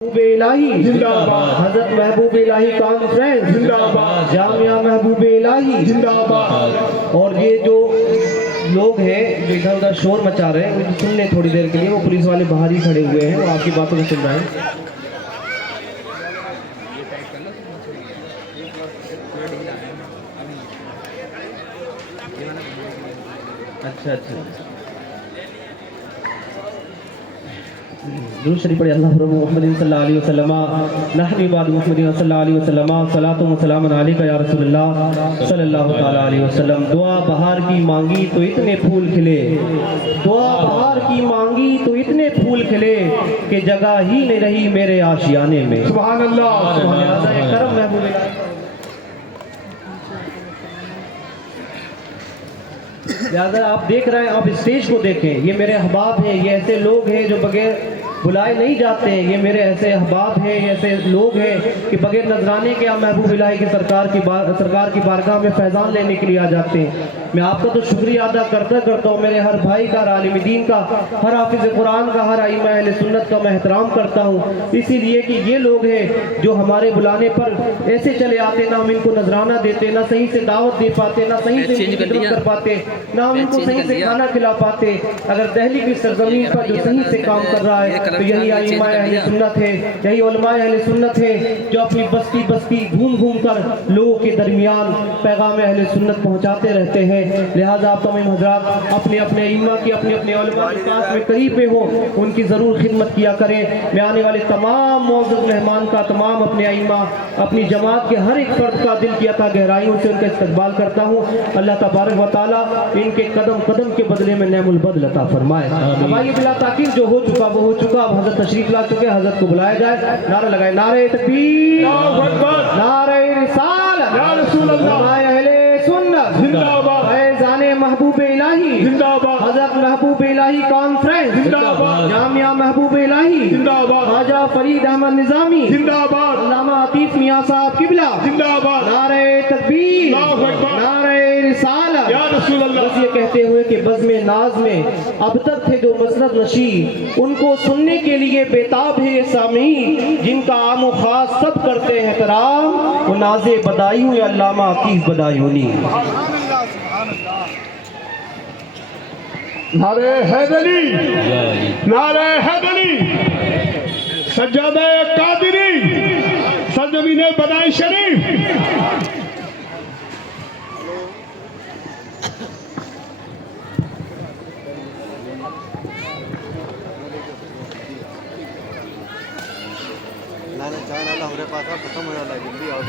محبوب الہی زندہ باد، حضرت محبوب الہی کانفرنس زندہ باد، جامعہ محبوب الہی زندہ باد۔ اور یہ جو لوگ ہیں جو ادھر ادھر شور مچا رہے ہیں ان کو سن لیں تھوڑی دیر کے لیے، وہ پولیس والے باہر ہی کھڑے ہوئے ہیں، وہ آپ کی باتوں کو سن رہے ہیں۔ اچھا درود شریف پڑھیں۔ اللہ محمد صلی اللہ علیہ وسلم نحن بعد محمد صلی اللہ علیہ وسلم صلاۃ و سلام علیکہ یا رسول اللہ صلی اللہ تعالی علیہ وسلم۔ دعا بہار کی مانگی تو اتنے پھول کھلے، دعا بہار کی مانگی تو اتنے پھول کھلے کہ جگہ ہی نہیں رہی میرے آشیانے میں۔ سبحان اللہ، سبحان اللہ، کرم محبوب الہی۔ لہذا آپ دیکھ رہے ہیں، آپ اسٹیج کو دیکھیں، یہ میرے احباب ہیں، یہ ایسے لوگ ہیں جو بغیر بلائے نہیں جاتے ہیں، یہ میرے ایسے احباب ہیں، یہ ایسے لوگ ہیں کہ بغیر نذرانے کے آپ محبوب الہی کی سرکار کی بارگاہ میں فیضان لینے کے لیے آ جاتے ہیں۔ میں آپ کا تو شکریہ ادا کرتا ہوں، میرے ہر بھائی کا، ہر عالم دین کا، ہر حافظ قرآن کا، ہر ائمہ اہل سنت کا میں احترام کرتا ہوں، اسی لیے کہ یہ لوگ ہیں جو ہمارے بلانے پر ایسے چلے آتے، نہ ہم ان کو نذرانہ دیتے، نہ صحیح سے دعوت دے پاتے، نہ صحیح سے ان کی خدمت کر پاتے، نہ ہم ان کو صحیح سے کھانا کھلا پاتے۔ اگر دہلی کی سرزمین پر جو صحیح سے کام کر رہا ہے تو یہی ائمہ اہل سنت ہے، یہی علماء اہل سنت ہے جو اپنی بستی بستی گھوم کر لوگوں کے درمیان پیغام اہل سنت پہنچاتے رہتے ہیں۔ لہٰذا آپ تمام حضرات اپنے اپنے ائمہ کی، اپنے اپنے علماء کے پاس میں قریب میں ہو، ان کی ضرور خدمت کیا کریں۔ میں آنے والے تمام معزز مہمان کا، تمام اپنے ائمہ، اپنی جماعت کے ہر ایک فرد کا دل کی عطا گہرائیوں سے ان کا استقبال کرتا ہوں۔ اللہ تبارک و تعالیٰ ان کے قدم قدم کے بدلے میں نعم البدل عطا فرمائے۔ اب آئیے بلا تاخیر، جو ہو چکا وہ ہو چکا، اب حضرت تشریف لا چکے، حضرت کو بلایا جائے، نعرہ لگائے، نعرہ تکبیر، اللہ اکبر، نعرہ رسالت، یا رسول اللہ، علماء اہل سنت، زندہ باد، فیضان محبوب الہی، زندہ باد، حضرت محبوب الہی کانفرنس، زندہ باد، جامعہ محبوب الہی، زندہ باد، خواجہ فرید احمد نظامی، زندہ باد، علامہ عطیف میاں صاحب قبلہ، زندہ باد، نعرہ تکبیر، اللہ اکبر، نعرہ رسالت۔ یا رسول اللہ۔ بس یہ کہتے ہوئے کہ بزم ناز میں اب تک تھے جو مسند نشین، ان کو سننے کے لیے بیتاب ہے یہ سامعین، جن کا عام و خاص سب کرتے ہیں احترام، وہ ناز بدایوں یا علامہ عطیف بدایونی۔ نعرہ حیدری، نعرہ حیدری، سجادہ قادری، سرزمین بدائن شریف۔ چاہے ہمارے پاس ختم ہو جاتا ہے، جلدی آؤ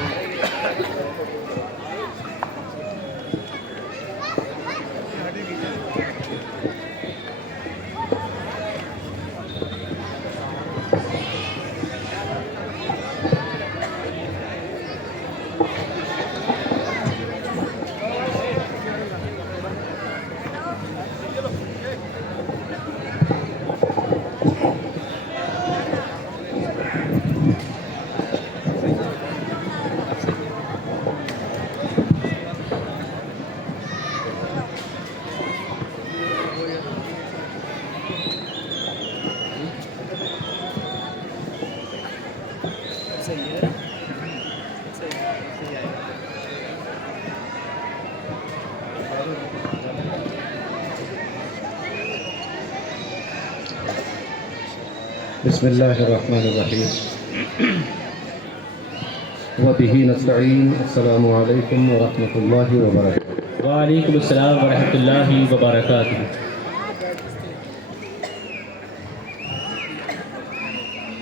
بسم اللہ الرحمن الرحیم وبہ نستعین۔ السلام علیکم ورحمۃ اللہ وبرکاتہ۔ وعلیکم السلام ورحمۃ اللہ وبرکاتہ۔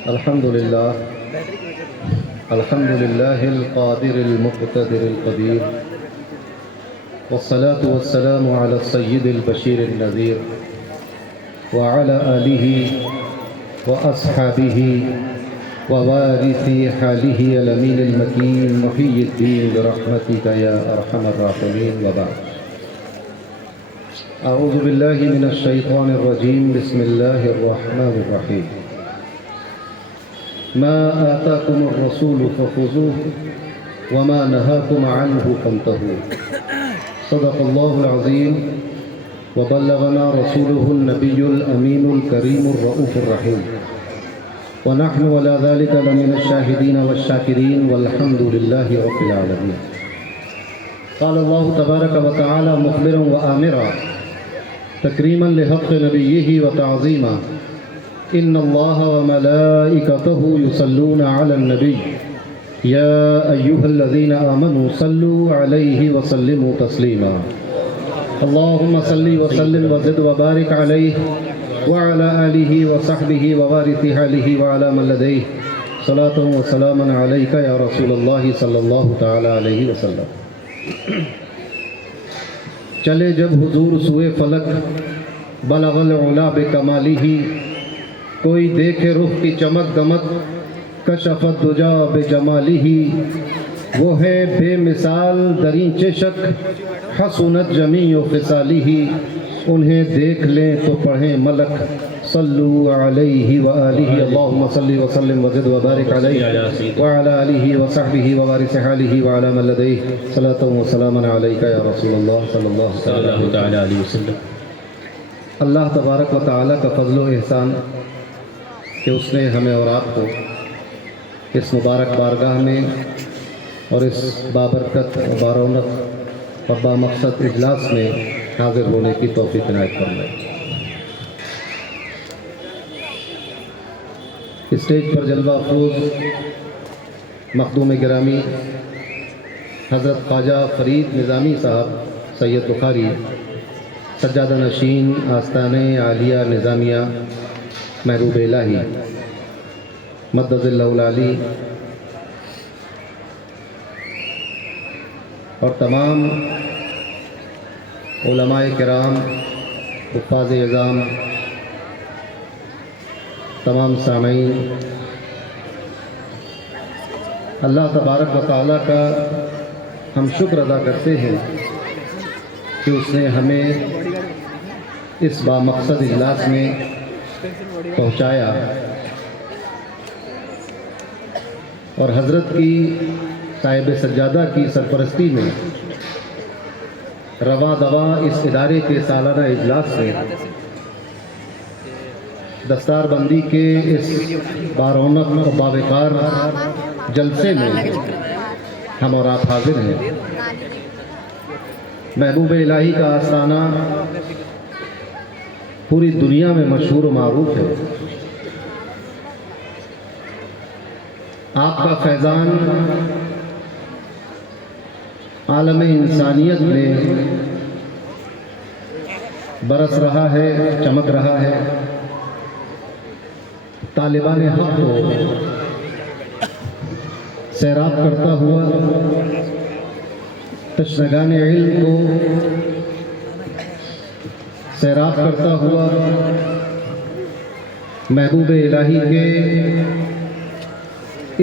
الحمد للہ، الحمد للہ القادر المقتدر القدیر، والصلاة والسلام علی السید البشیر النذیر، وعلی آلہ وأصحابه ووارث حاله الأمين المكين محيي الدين برحمتك يا أرحم الراحمين، وبعد. أعوذ بالله من الشيطان الرجيم، بسم الله الرحمن الرحيم. ما آتاكم الرسول فخذوه وما نهاكم عنه فانتهوا، صدق الله العظيم وبلغنا رسوله النبي الأمين الكريم الرؤوف الرحيم. ونحن على ذلك لمن الشاهدين والشاكرين والحمد لله رب العالمين. قال الله تبارك وتعالى مخبرا وآمرا تكريما لحق نبيه وتعظيما إن الله وملائكته يصلون على النبي يا أيها الذين آمنوا صلوا عليه وسلموا تسليما. اللهم صل وسلم وزد وبارك عليه وعلى آله وصحبه ووارث آله وعلى من لديه صلاة وسلاما عليك يا رسول الله صلی اللہ تعالی علیہ وسلم. چلے جب حضور سوئے فلک بلغ العلا بکمالہ، کوئی دیکھے رخ کی چمک دمک کشف الدجا بجمالہ، وہ ہے بے مثال دریں چشک حسنت جمیع خصالہ، انہیں دیکھ لیں تو پڑھیں ملک صلو علیہ وآلہ. اللہم صلی وسلم وزد وبارک علیہ وعلی آلہ وصحبہ ووارث آلہ وعلی من لدیہ صلاۃ وسلاما علیک یا رسول اللہ صلی اللہ تعالی علیہ وسلم. اللہ تبارک و تعالی کا فضل و احسان کہ اس نے ہمیں اور آپ کو اس مبارک بارگاہ میں اور اس بابرکت و بارونق و بامقصد اجلاس میں حاضر ہونے کی توفیق عنایت فرمائے. اسٹیج پر جلوہ افروز مخدوم گرامی حضرت خواجہ فرید نظامی صاحب سید بخاری، سجادہ نشین آستانِ عالیہ نظامیہ محبوب الہی مدد اللہ العالی، اور تمام علماء کرام، حفاظ اعظام، تمام سامعین، اللہ تبارک و تعالیٰ کا ہم شکر ادا کرتے ہیں کہ اس نے ہمیں اس بامقصد اجلاس میں پہنچایا اور حضرت کی صاحب سجادہ کی سرپرستی میں رواں دواں اس ادارے کے سالانہ اجلاس میں دستار بندی کے اس بارونق و باوقار جلسے میں ہم اور آپ حاضر ہیں. محبوب الہی کا آستانہ پوری دنیا میں مشہور و معروف ہے. آپ کا فیضان عالم انسانیت میں برس رہا ہے، چمک رہا ہے. طالبان حق کو سیراب کرتا ہوا، تشنگان علم کو سیراب کرتا ہوا، محبوب الہی کے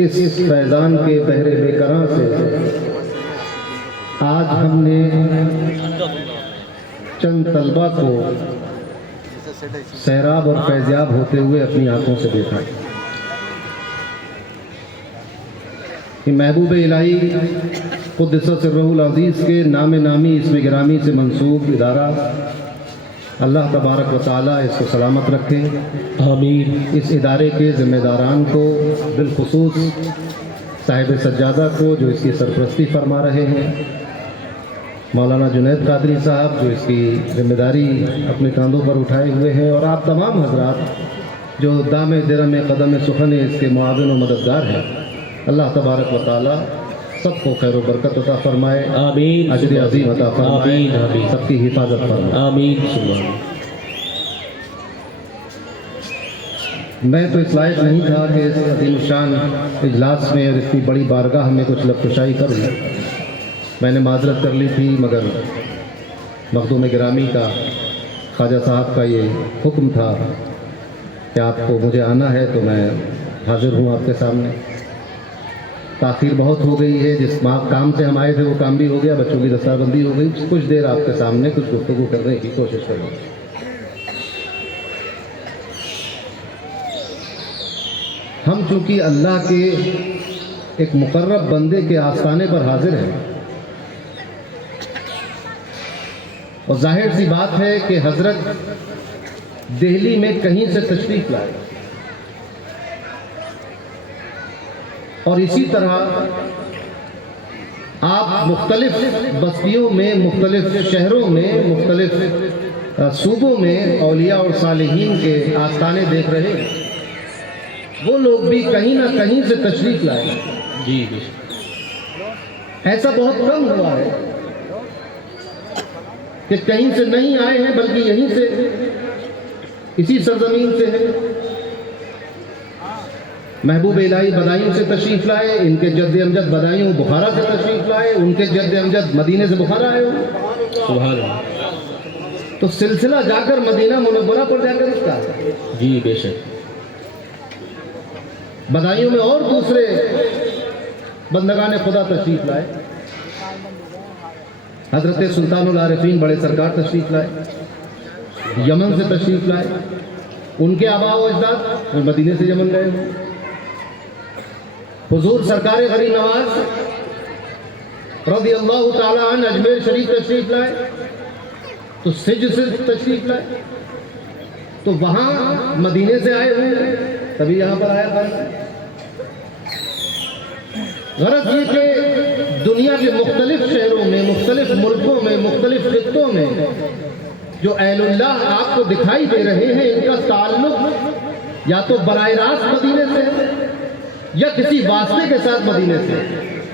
اس فیضان کے بحر بے کراں سے آج ہم نے چند طلبہ کو سیراب اور فیضیاب ہوتے ہوئے اپنی آنکھوں سے دیکھا. کہ محبوب الہی قدس سرہ العزیز کے نام نامی اسم گرامی سے منسوب ادارہ، اللہ تبارک و تعالیٰ اس کو سلامت رکھے. آمین. اس ادارے کے ذمہ داران کو، بالخصوص صاحب سجادہ کو جو اس کی سرپرستی فرما رہے ہیں، مولانا جنید قادری صاحب جو اس کی ذمہ داری اپنے کاندھوں پر اٹھائے ہوئے ہیں، اور آپ تمام حضرات جو دام درم قدم سخن اس کے معاون و مددگار ہیں، اللہ تبارک و تعالیٰ سب کو خیر و برکت عطا فرمائے. آمین. اجر عظیم عطا فرمائے. آمین. آمین. سب کی حفاظت فرمائے. آمین. میں تو اس لائق نہیں تھا کہ اس عظیم شان اجلاس میں اور اتنی بڑی بارگاہ میں کچھ لفظ کشائی کروں. میں نے معذرت کر لی تھی، مگر مخدوم گرامی کا، خواجہ صاحب کا یہ حکم تھا کہ آپ کو مجھے آنا ہے، تو میں حاضر ہوں آپ کے سامنے. تاخیر بہت ہو گئی ہے، جس کام سے ہم آئے تھے وہ کام بھی ہو گیا، بچوں کی دستار بندی ہو گئی. کچھ دیر آپ کے سامنے کچھ گفتگو کرنے کی کوشش کروں. ہم چونکہ اللہ کے ایک مقرب بندے کے آستانے پر حاضر ہیں، اور ظاہر سی بات ہے کہ حضرت دہلی میں کہیں سے تشریف لائے، اور اسی طرح آپ مختلف بستیوں میں، مختلف شہروں میں، مختلف صوبوں میں اولیاء اور صالحین کے آستانے دیکھ رہے ہیں۔ وہ لوگ بھی کہیں نہ کہیں سے تشریف لائے، جی ایسا بہت کم ہوا ہے کہ کہیں سے نہیں آئے ہیں، بلکہ یہیں سے، اسی سرزمین سے ہیں۔ محبوب الہی بدایوں سے تشریف لائے، ان کے جد امجد بدایوں بخارا سے تشریف لائے، ان کے جد امجد مدینے سے بخارا آئے ہوں۔ سبحان اللہ، تو سلسلہ جا کر مدینہ منورہ پر جا کر اس کا جی بے شک، بدایوں میں اور دوسرے بندگان خدا تشریف لائے۔ حضرت سلطان العارفین بڑے سرکار تشریف لائے، یمن سے تشریف لائے، ان کے آباء و اجداد مدینے سے یمن گئے ہیں۔ حضور سرکار غریب نواز رضی اللہ تعالی عنہ اجمیر شریف تشریف لائے تو سج سے تشریف لائے، تو وہاں مدینے سے آئے ہوئے ہیں، تبھی یہاں پر آیا تھا۔ غرض یہ کہ دنیا کے مختلف شہروں میں، مختلف ملکوں میں، مختلف خطوں میں جو اہل اللہ آپ کو دکھائی دے رہے ہیں، ان کا تعلق یا تو براہ راست مدینے سے ہے یا کسی واسطے کے ساتھ مدینے سے ہے۔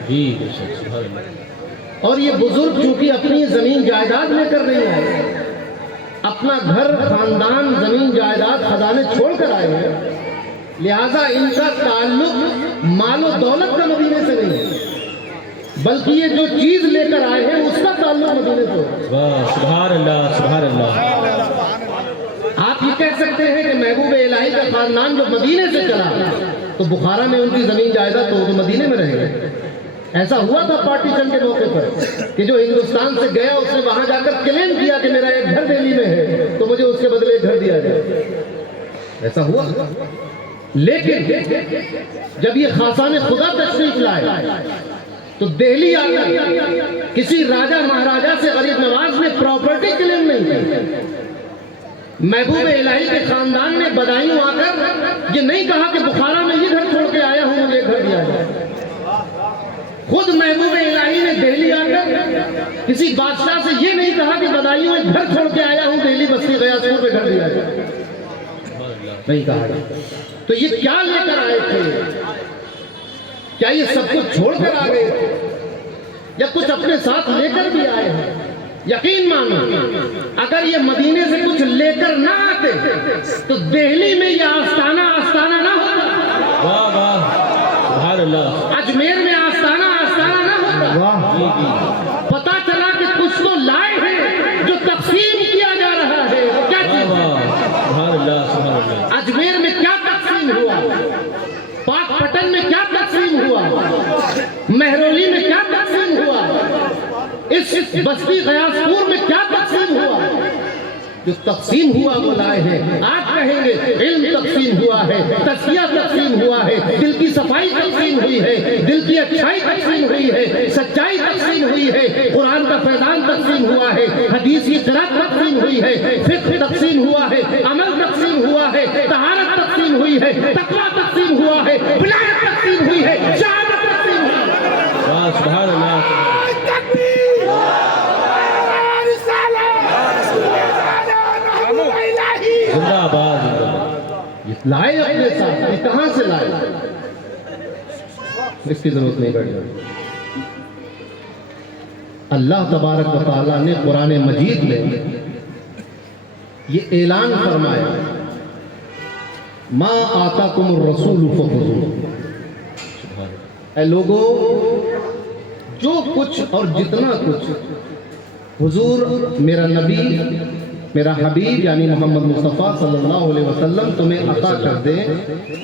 جی بے شک، سبحان اللہ، اور یہ بزرگ چونکہ اپنی زمین جائیداد لے کر نہیں آئے، اپنا گھر، خاندان، زمین جائیداد، خزانے چھوڑ کر آئے ہیں، لہذا ان کا تعلق مال و دولت کا مدینے سے نہیں ہے، بلکہ یہ جو چیز لے کر آئے ہیں اس کا تعلق مدینے سے ہے۔ واہ، سبحان اللہ، سبحان اللہ، آپ یہ کہہ سکتے ہیں کہ محبوب الہی کا خاندان جو مدینے سے چلا تو بخارا میں ان کی زمین جائیداد تو مدینے میں رہے گا۔ ایسا ہوا تھا پارٹیشن کے موقع پر کہ جو ہندوستان سے گیا اس نے وہاں جا کر کلیم کیا کہ میرا ایک گھر دہلی میں ہے تو مجھے اس کے بدلے ایک گھر دیا جائے، ایسا ہوا۔ لیکن جب یہ خاصان خدا تشریف لائے تو دہلی آ کر کسی راجہ مہاراجہ سے غریب نواز نے پراپرٹی کلیم نہیں کی۔ محبوب الہی کے خاندان نے بدایوں آ کر یہ نہیں کہا کہ بخارا میں یہ گھر چھوڑ کے آیا ہوں مجھے گھر دیا جائے۔ خود محبوب الہی نے دہلی آ کر کسی بادشاہ سے یہ نہیں کہا کہ بدایوں میں گھر چھوڑ کے آیا ہوں دہلی بستی غیاثپور پہ گھر دیا جائے، نہیں کہا۔ تو یہ کیا لے کر آئے تھے؟ کیا یہ سب کچھ چھوڑ کر آ گئے تھے یا کچھ اپنے ساتھ لے کر بھی آئے ہیں؟ یقین مانو اگر یہ مدینے سے کچھ لے کر نہ آتے تو دہلی میں یہ آستانہ نہ ہوتا، واہ واہ، سبحان اللہ، اجمیر میں آستانہ نہ ہوتا۔ پتا چلا کہ کچھ تو لائے ہیں جو تقسیم کیا جا رہا ہے، کیا چیز ہے؟ سبحان اللہ، سبحان اللہ، اجمیر میں کیا تقسیم ہوا، پاک پٹن میں کیا تقسیم ہوا، مہرولی میں کیا تقسیم ہوا، اس بستی غیاثپور میں کیا تقسیم ہوا؟ جو تقسیم ہوا وہ لائے ہیں۔ آپ کہیں گے علم تقسیم ہوا ہے، تزکیہ تقسیم ہوا ہے، دل کی صفائی تقسیم ہوئی ہے، دل کی اچھائی تقسیم ہوئی ہے، سچائی تقسیم ہوئی ہے، قرآن کا فیضان تقسیم ہوا ہے، حدیث کی قرأت تقسیم ہوئی ہے، فقہ تقسیم ہوا ہے، عمل تقسیم ہوا ہے، طہارت تقسیم ہوئی ہے، تقویٰ تقسیم ہوا ہے، ولایت تقسیم ہوئی ہے، شہادت تقسیم ہوئی ہے۔ واہ، سبحان اللہ، زندہ آباد، زندہ آباد، لائے اپنے ساتھ، یہ کہاں سے لائے؟ اس کی ضرورت نہیں پڑی۔ اللہ تبارک و تعالیٰ نے قرآن مجید میں یہ اعلان فرمایا، ما آتاکم الرسول فخذوہ، اے لوگوں جو کچھ اور جتنا کچھ حضور میرا نبی، میرا حبیب یعنی محمد مصطفیٰ صلی اللہ علیہ وسلم تمہیں عطا کر دے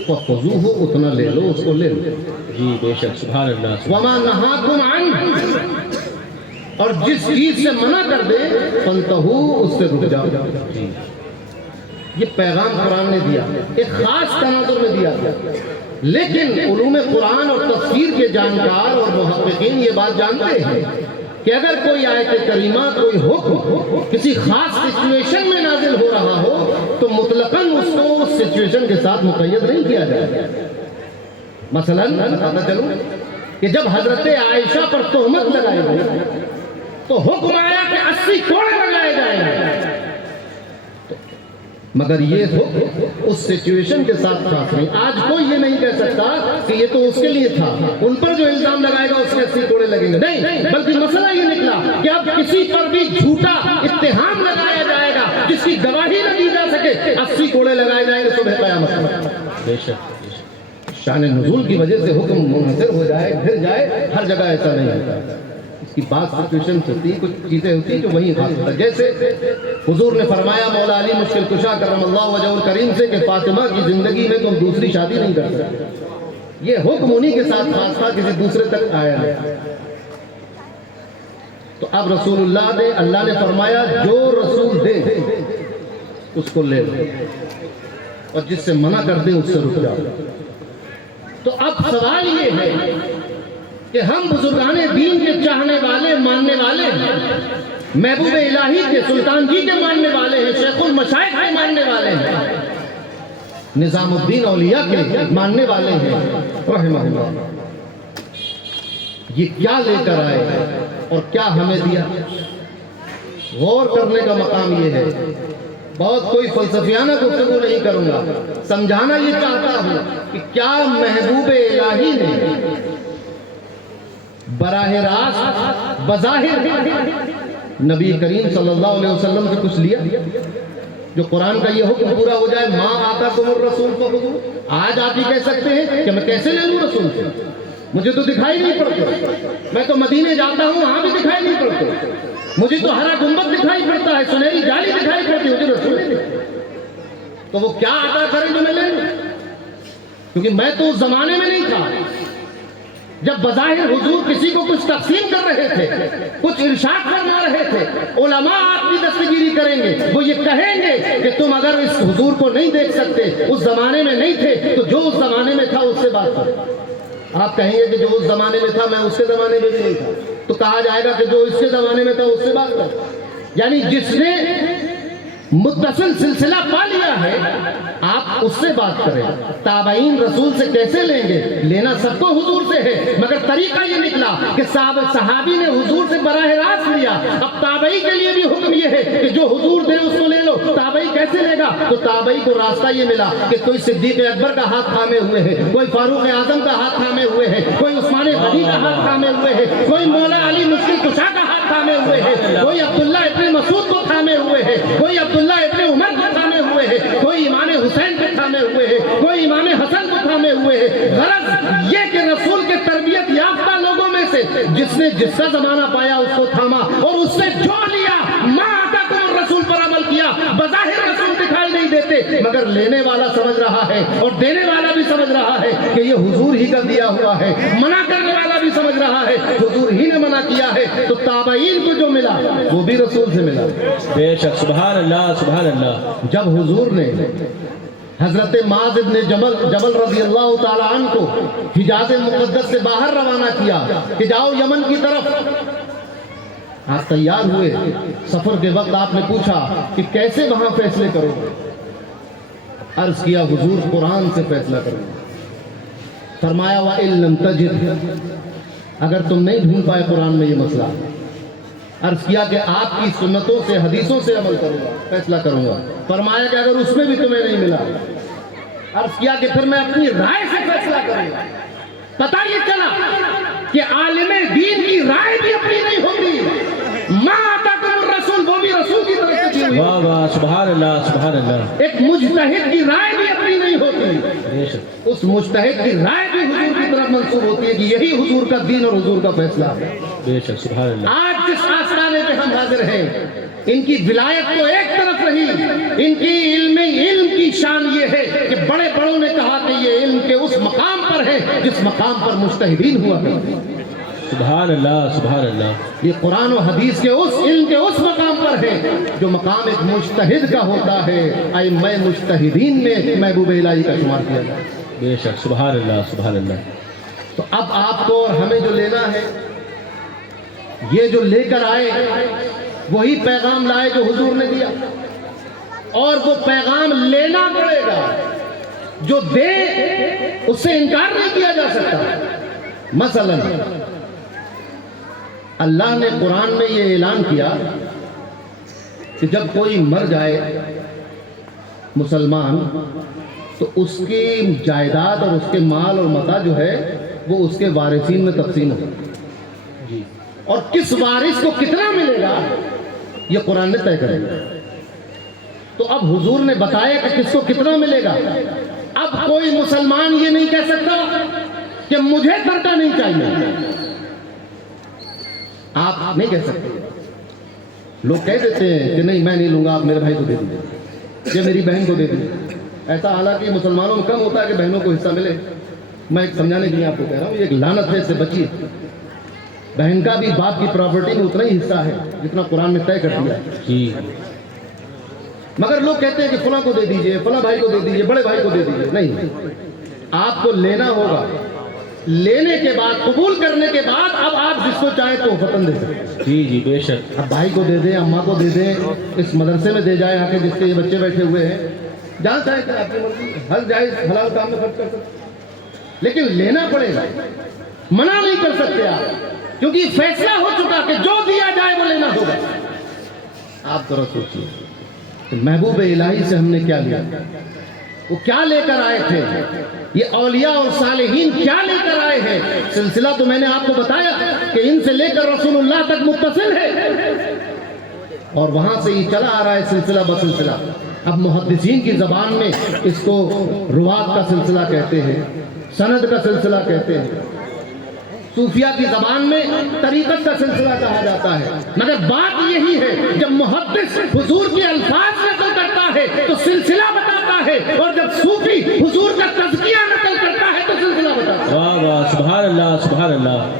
فخذوہ، اتنا لے لو، اس کو لے لو۔ جی بے شک، سبحان اللہ، وما نہاکم عنہ، اور جس چیز سے منع کر دے فانتہو، اس سے رک جاؤ۔ یہ پیغام قرآن نے دیا، ایک خاص تناظر میں دیا گیا، لیکن علوم قرآن اور تفسیر کے جانکار اور محققین یہ بات جانتے ہیں کہ اگر کوئی آیت کریمہ، کوئی حکم کسی خاص سچویشن میں نازل ہو رہا ہو تو مطلقاً اس کو اس سچویشن کے ساتھ مقید نہیں کیا جائے، مثلاً بتاتا چلوں کہ جب حضرت عائشہ پر تہمت لگائی گئی تو حکم آیا کہ 80 کوڑے لگائے جائیں گے، مگر یہ حکم اس سچویشن کے ساتھ خاص نہیں۔ آج کوئی یہ نہیں کہہ سکتا کہ یہ تو اس کے لیے تھا، ان پر جو الزام لگائے گا اس کے 80 کوڑے لگیں گے، نہیں، بلکہ مسئلہ یہ نکلا کہ اب کسی پر بھی جھوٹا اتہام لگایا جائے گا جس کی گواہی نہ دی جا سکے، 80 کوڑے لگائے جائیں گے صبح قیامت میں۔ بے شک شان نزول کی وجہ سے حکم منحصر ہو جائے، پھر جائے، ہر جگہ ایسا نہیں ہوتا۔ اس کی بات سچویشن ہوتی، کچھ چیزیں ہوتی ہیں جو وہیں خاص ہوتا ہے۔ جیسے حضور نے فرمایا مولا علی مشکل کشا کرم اللہ وجہ الکریم سے کہ فاطمہ کی زندگی میں تم دوسری شادی نہیں کر سکتے۔ یہ حکم انہی کے ساتھ خاص تھا، کسی دوسرے تک آیا نہیں۔ تو اب رسول اللہ نے، اللہ نے فرمایا جو رسول دے اس کو لے لو، اور جس سے منع کر دیں اس سے رک جاؤ۔ تو اب سوال یہ ہے کہ ہم بزرگان دین کے چاہنے والے، ماننے والے ہیں، محبوب الہی کے، سلطان جی کے ماننے والے ہیں، شیخ المشائخ کے ماننے والے ہیں، نظام الدین اولیاء کے ماننے والے ہیں رحمہ اللہ۔ یہ کیا لے کر آئے اور کیا ہمیں دیا؟ غور کرنے کا مقام یہ ہے۔ بہت کوئی فلسفیانہ گفتگو نہیں کروں گا، سمجھانا یہ چاہتا ہوں کہ کیا محبوب الہی نے براہ راست بظاہر نبی کریم صلی اللہ علیہ وسلم سے کچھ لیا؟ جو قرآن کا یہ حکم پورا ہو جائے، ماں آتاکم الرسول فخذوہ، آج آپ ہی کہہ سکتے ہیں کہ میں کیسے لے لوں رسول سے؟ مجھے تو دکھائی نہیں پڑتے، میں تو مدینے جاتا ہوں وہاں بھی دکھائی نہیں پڑتے، مجھے تو ہرا گنبد دکھائی پڑتا ہے، سنہری جالی دکھائی پڑتی ہے، مجھے رسول نہیں دکھائی۔ تو وہ کیا عطا کریں جو میں لے لوں؟ کیونکہ میں تو اس زمانے میں نہیں تھا جب بظاہر حضور کسی کو کچھ تقسیم کر رہے تھے، کچھ ارشاد فرما رہے تھے۔ علماء آپ کی دستگیری کریں گے، وہ یہ کہیں گے کہ تم اگر اس حضور کو نہیں دیکھ سکتے، اس زمانے میں نہیں تھے، تو جو اس زمانے میں تھا اس سے بات کرو۔ آپ کہیں گے کہ جو اس زمانے میں تھا میں اس کے زمانے میں بھی نہیں تھا، تو کہا جائے گا کہ جو اس کے زمانے میں تھا اس سے بات کرو۔ یعنی جس نے متصل سلسلہ پا لیا ہے آپ اس سے بات کریں۔ تابعین رسول سے کیسے لیں گے؟ لینا سب کو حضور سے ہے، مگر طریقہ یہ نکلا کہ صحابی نے حضور سے براہ راست لیا۔ اب تابعی کے لیے بھی حکم یہ ہے کہ جو حضور دے اس کو لے لو۔ تابعی کیسے لے گا؟ تو تابعی کو راستہ یہ ملا کہ کوئی صدیق اکبر کا ہاتھ تھامے ہوئے ہے، کوئی فاروق اعظم کا ہاتھ تھامے ہوئے ہے، کوئی عثمان غنی کا ہاتھ تھامے ہوئے ہے، کوئی مولا علی مشکل کشا کا ہاتھ تھامے ہوئے ہے، کوئی عبداللہ ابن مسعود کو تھامے ہوئے ہے، کوئی عبداللہ ابن عمر کو تھامے ہوئے ہے، کوئی امام حسین کو تھامے ہوئے ہے، کوئی امام حسن کو تھامے ہوئے ہے۔ غرض یہ کہ رسول کے تربیت یافتہ لوگوں میں سے جس نے جس کا زمانہ پایا اس کو تھاما اور اس سے جو لیا، ماں آتاکم الرسول پر عمل کیا۔ بظاہر رسول دکھائی نہیں دیتے، مگر لینے والا سمجھ رہا ہے اور دینے والا بھی سمجھ رہا ہے کہ یہ حضور ہی کا دیا ہوا ہے، منع کرنے والا بھی سمجھ رہا ہے حضور ہی نے منع کیا ہے۔ تو تابعین کو جو ملا وہ بھی رسول سے ملا۔ بے شک، سبحان اللہ سبحان اللہ۔ جب حضور نے حضرت معاذ ابن جبل رضی اللہ تعالیٰ عنہ کو حجاز مقدس سے باہر روانہ کیا کہ جاؤ یمن کی طرف، آپ تیار ہوئے۔ سفر کے وقت آپ نے پوچھا کہ کیسے وہاں فیصلے کرو گے؟ عرض کیا حضور قرآن سے فیصلہ کرو گے۔ فرمایا وَإِن لَمْ تَجِدْ، اگر تم نہیں ڈھونڈ پائے قرآن میں یہ مسئلہ، عرض کیا کہ آپ کی سنتوں سے، حدیثوں سے عمل کروں گا، فیصلہ کروں گا۔ فرمایا کہ اگر اس میں بھی تمہیں نہیں ملا، عرض کیا کہ پھر میں اپنی رائے سے فیصلہ کروں گا۔ پتہ یہ چلا کہ عالم دین کی رائے بھی اپنی نہیں ہوتی، ماں آتاکم الرسول وہ بھی رسول کی طرف سے کی ہوئی۔ واہ واہ، سبحان اللہ سبحان اللہ۔ ایک مجتہد کی رائے بھی اپنی نہیں ہوتی، بے شک، اس مجتہد کی رائے بھی حضور کی طرف منسوب ہوتی ہے کہ یہی حضور کا دین اور حضور کا فیصلہ ہے۔ بے شک، سبحان اللہ۔ آج جس آستانے پہ ہم حاضر ہیں، ان کی ولایت تو ایک طرف رہی، ان کی علم کی شان یہ ہے کہ بڑے بڑوں نے کہا کہ یہ علم کے اس مقام پر ہے جس مقام پر مجتہدین ہوا کرتے ہیں۔ سبحان اللہ سبحان اللہ۔ یہ قرآن و حدیث کے اس علم کے اس مقام پر ہے جو مقام ایک مجتہد کا ہوتا ہے۔ ائمہ مجتہدین میں محبوب الہی کا شمار کیا جائے۔ بے شک، سبحان اللہ سبحان اللہ۔ تو اب آپ کو اور ہمیں جو لینا ہے، یہ جو لے کر آئے وہی پیغام لائے جو حضور نے دیا، اور وہ پیغام لینا پڑے گا۔ جو دے اس سے انکار نہیں کیا جا سکتا. مثلا اللہ نے قرآن میں یہ اعلان کیا کہ جب کوئی مر جائے مسلمان تو اس کی جائیداد اور اس کے مال اور متاع جو ہے وہ اس کے وارثین میں تقسیم ہو. اور کس وارث کو کتنا ملے گا یہ قرآن نے طے کرے گا. تو اب حضور نے بتایا کہ کس کو کتنا ملے گا. اب کوئی مسلمان یہ نہیں کہہ سکتا کہ مجھے ترکہ نہیں چاہیے. آپ نہیں کہہ سکتے. لوگ کہہ دیتے ہیں کہ نہیں میں نہیں لوں گا, آپ میرے بھائی کو دے دیجیے, یہ میری بہن کو دے دیجیے. ایسا حالانکہ مسلمانوں میں کم ہوتا ہے کہ بہنوں کو حصہ ملے. میں ایک سمجھانے کے لیے آپ کو کہہ رہا ہوں, یہ ایک لعنت ہے, اس سے بچیے. بہن کا بھی باپ کی پراپرٹی میں اتنا ہی حصہ ہے جتنا قرآن نے طے کر دیا ہے. مگر لوگ کہتے ہیں کہ فلاں کو دے دیجئے, فلاں بھائی کو دے دیجئے, بڑے بھائی کو دے دیجئے. نہیں, آپ کو لینا ہوگا. لینے کے بعد, قبول کرنے کے بعد اب آپ جس کو چاہیں تو فتن دے سکتے. جی بے شک. اب بھائی کو دے دیں, اماں کو دے دیں, اس مدرسے میں دے جائیں آ کے جس کے یہ بچے بیٹھے ہوئے ہیں, جہاں چاہیں کہ آپ کی مرضی, ہر جائز حلال کام میں خرچ کر سکتے. لیکن لینا پڑے گا, منع نہیں کر سکتے آپ, کیونکہ یہ فیصلہ ہو چکا کہ جو دیا جائے وہ لینا ہوگا. آپ ذرا سوچیے محبوب الہی سے ہم نے کیا لیا, وہ کیا لے کر آئے تھے, یہ اولیاء اور صالحین کیا لے کر آئے ہیں. سلسلہ تو میں نے آپ کو بتایا کہ ان سے لے کر رسول اللہ تک متصل ہے, اور وہاں سے یہ چلا آ رہا ہے سلسلہ بسلسلہ. اب محدثین کی زبان میں اس کو روات کا سلسلہ کہتے ہیں, سند کا سلسلہ کہتے ہیں. صوفیہ کی زبان میں طریقت کا سلسلہ کہا جاتا ہے. مگر بات یہی ہے, جب محدث حضور کے الفاظ نقل کرتا ہے تو سلسلہ بتاتا ہے, اور جب صوفی حضور کا تزکیہ نقل کرتا ہے تو سلسلہ بتاتا ہے. واہ واہ, سبحان اللہ سبحان اللہ.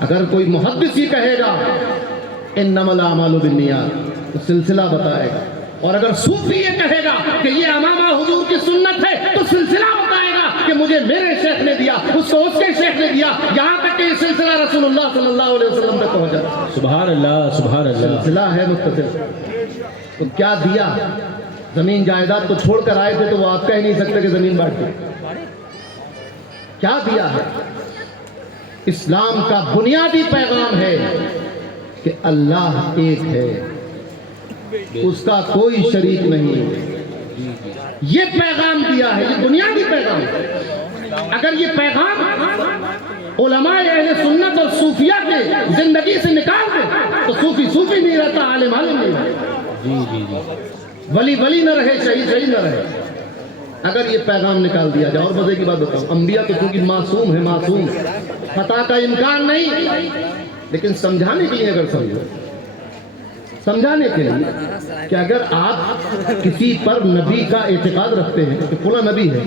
اگر کوئی محدث ہی کہے گا انما الاعمال بالنیات تو سلسلہ بتائے گا, اور اگر صوفی یہ کہے گا کہ یہ امامہ حضور کی سنت ہے تو سلسلہ بتائے گا کہ مجھے میرے شیخ نے دیا, اس کو اس کے شیخ نے دیا, یہاں تک کہ یہ سلسلہ رسول اللہ صلی اللہ علیہ وسلم تک پہنچا. سبحان اللہ سبحان اللہ. سلسلہ ہے متصل. تو کیا دیا, زمین جائیداد تو چھوڑ کر آئے تھے تو وہ آپ کہہ نہیں سکتے کہ زمین بانٹ دی. کیا دیا ہے؟ اسلام کا بنیادی پیغام ہے کہ اللہ ایک ہے, اس کا کوئی شریک نہیں. یہ پیغام دیا ہے, یہ بنیادی پیغام ہے. اگر یہ پیغام علماء اہل سنت اور صوفیہ کے زندگی سے نکال دے تو صوفی صوفی نہیں رہتا, عالم عالم نہیں رہتا, ولی ولی نہ رہے, شہید شہید نہ رہے. اگر یہ پیغام نکال دیا جائے. اور مزے کی بات بتاؤں, انبیاء تو چونکہ معصوم ہے, معصوم, خطا کا امکان نہیں, لیکن سمجھانے کے لیے اگر سمجھانے کے لیے کہ اگر آپ کسی پر نبی کا اعتقاد رکھتے ہیں کہ فلاں نبی ہے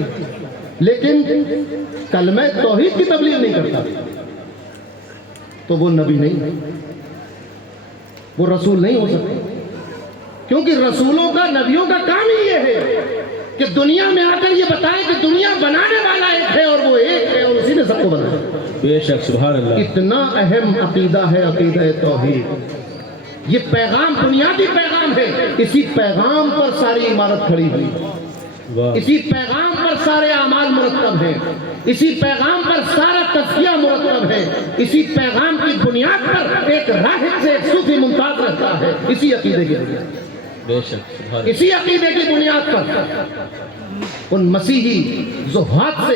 لیکن کلمہ توحید کی تبلیغ نہیں کرتا تو وہ نبی نہیں, وہ رسول نہیں ہو سکتے. کیونکہ رسولوں کا, نبیوں کا کام ہی یہ ہے کہ دنیا میں آ کر یہ بتائیں کہ دنیا بنانے والا ایک ہے اور وہ ایک ہے, اور اسی نے سب کو بنایا. بے شک سبحان اللہ. اتنا اہم عقیدہ ہے عقیدہ توحید. یہ پیغام بنیادی پیغام ہے. اسی پیغام پر ساری عمارت کھڑی ہوئی, اسی پیغام پر سارے اعمال مرتب ہیں, اسی پیغام پر سارا تزکیہ مرتب ہے, اسی پیغام کی بنیاد پر ایک راہب سے ایک صوفی ممتاز رہتا ہے. اسی عقیدے کی بنیاد, بے شک سبحان اللہ. اسی عقیدے کی بنیاد پر ان مسیحی زہاد سے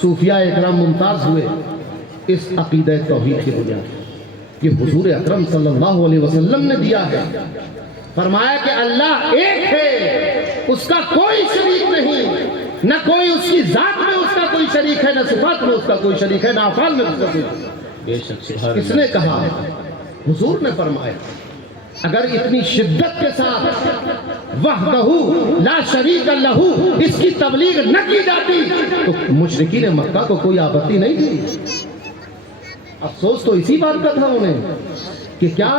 صوفیاء اکرام ممتاز ہوئے, اس عقیدہ توحید کی بنیاد پر. یہ حضور اکرم صلی اللہ علیہ وسلم نے دیا ہے. فرمایا کہ اللہ ایک ہے, اس کا کوئی شریک نہیں, نہ کوئی اس کی ذات میں اس کا کوئی شریک ہے, نہ صفات میں اس کا کوئی شریک ہے, نہ افعال میں اس کا کوئی شریک ہے. بے شک سبحان کس اللہ. نے کہا؟ حضور نے فرمایا. اگر اتنی شدت کے ساتھ وحدہ لا شریک لہ اس کی تبلیغ نہ کی جاتی تو مشرکین مکہ کو کوئی آپتی نہیں تھی. افسوس تو اسی بات کا تھا انہیں کہ کیا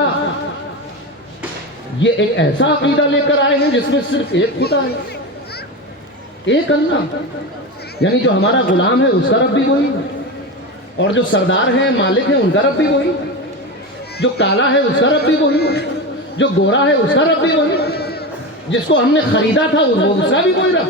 یہ ایک ایسا عقیدہ لے کر آئے ہیں جس میں صرف ایک خدا ہے, ایک اللہ, یعنی جو ہمارا غلام ہے اس کا رب بھی وہی, اور جو سردار ہیں مالک ہیں ان کا رب بھی وہی, جو کالا ہے اس کا رب بھی وہی, جو گورا ہے اس کا رب بھی وہی, جس کو ہم نے خریدا تھا وہ اس کا بھی وہی رب.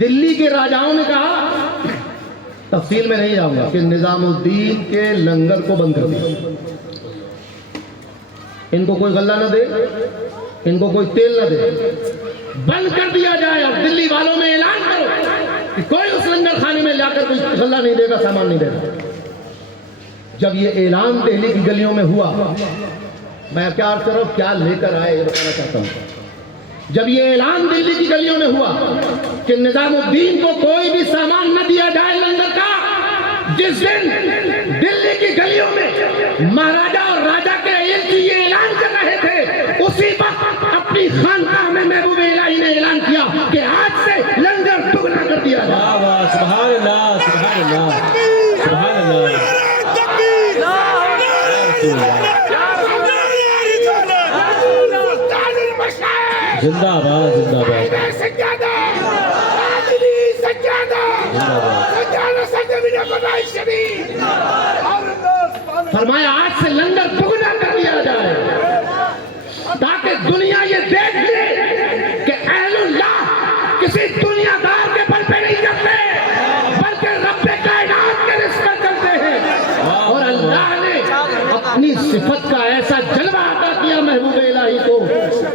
دلی کے راجاؤں نے کہا، تفصیل میں نہیں جاؤں گا، کہ نظام الدین کے لنگر کو بند کر دیا، ان کو کوئی غلہ نہ دے، ان کو کوئی تیل نہ دے، بند کر دیا جائے، اور دلی والوں میں اعلان کرو کہ کوئی اس لنگر خانے میں لا کر کوئی غلہ نہیں دے گا، سامان نہیں دے گا۔ جب یہ اعلان دہلی کی گلیوں میں ہوا، میں کیا عرض کر رہا ہوں، کیا لے کر آئے یہ بتانا چاہتا ہوں۔ جب یہ اعلان دلی کی گلیوں میں ہوا کہ نظام الدین کو کوئی بھی سامان نہ دیا جائے لنگر کا، جس دن دلی کی گلیوں میں مہاراجا اور راجا کے ایلچی یہ اعلان کر رہے تھے، اسی وقت اپنی خانقاہ میں محبوب الہی نے اعلان کیا کہ آج سے لنگر دگنا کر دیا جائے۔ واہ واہ، سبحان اللہ، سبحان اللہ، سبحان اللہ، زندہ باد، زندہ باد، فرمایا آج سے لنگر دگنا کر دیا جائے، تاکہ دنیا یہ دیکھ لے کہ اہل اللہ کسی دنیا دار کے بل پہ نہیں چلتے، بلکہ رب کائنات کے رزق پر چلتے ہیں۔ اور اللہ نے اپنی صفت کا ایسا جلوہ عطا کیا محبوب الہی کو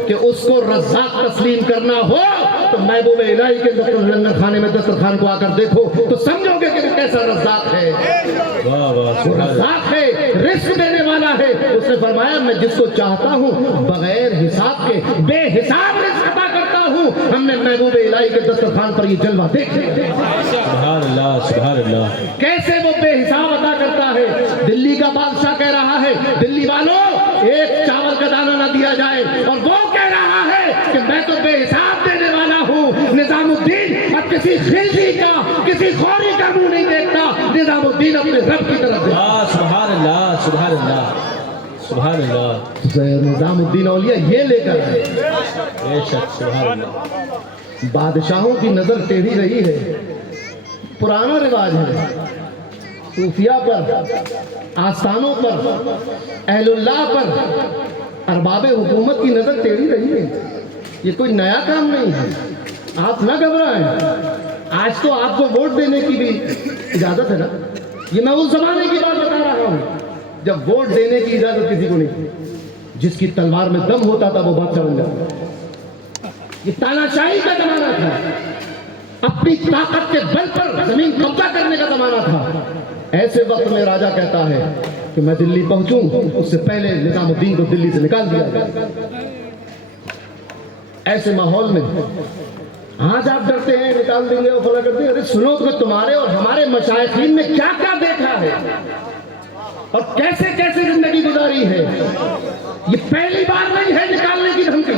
کہ اس کو رزاق تسلیم کرنا ہو تو محبوب الہی کے لنگر خانے میں دسترخوان کو آ کر دیکھو تو سمجھو گے کہ وہ کیسا رزاق ہے۔ واہ واہ، وہ رزاق ہے، رزق دینے والا ہے۔ اس نے فرمایا میں جس کو چاہتا ہوں بغیر حساب کے بے حساب رزق عطا کرتا ہوں۔ ہم نے محبوب الہی کے دسترخوان پر یہ جلوہ دیکھا، سبحان اللہ، سبحان اللہ، کیسے وہ بے حساب عطا کرتا ہے۔ دلی کا بادشاہ کہہ رہا ہے دلی والوں ایک چاول کا دانہ نہ دیا جائے، اور وہ کہہ رہا ہے کہ میں تو بے حساب دینے والا ہوں۔ نظام الدین اب کسی خلجی کا، کسی خوری کا منہ نہیں دیکھتا، نظام الدین اپنے رب کی طرف دیکھتا۔ واہ، سبحان اللہ، سبحان اللہ، سبحان اللہ، نظام الدین اولیاء یہ لے کر آئے۔ بے شک، سبحان اللہ، بادشاہوں کی نظر ٹیڑھی رہی ہے، پرانا رواج ہے، صوفیہ پر، آستانوں پر، اہل اللہ پر ارباب حکومت کی نظر ٹیڑھی رہی ہے۔ یہ کوئی نیا کام نہیں ہے، آپ نہ گھبرائیں۔ آج تو آپ کو ووٹ دینے کی بھی اجازت ہے نا، یہ میں اس زمانے کی بات بتا رہا ہوں جب ووٹ دینے کی اجازت کسی کو نہیں تھی۔ جس کی تلوار میں دم ہوتا تھا وہ بادشاہ بن جاتا۔ یہ تاناشاہی کا زمانہ تھا، اپنی طاقت کے بل پر زمین قبضہ کرنے کا زمانہ تھا۔ ایسے وقت میں راجا کہتا ہے کہ میں دلی پہنچوں، اس سے پہلے نظام الدین کو دلی سے نکال دیا گیا۔ ایسے ماحول میں آج آپ ڈرتے ہیں نکال دیں گے اور فلاں کرتے ہیں، ارے سنو تو تمہارے اور ہمارے مشائخین نے کیا کیا دیکھا ہے اور کیسے کیسے زندگی گزاری ہے۔ یہ پہلی بار نہیں ہے نکالنے کی دھمکی۔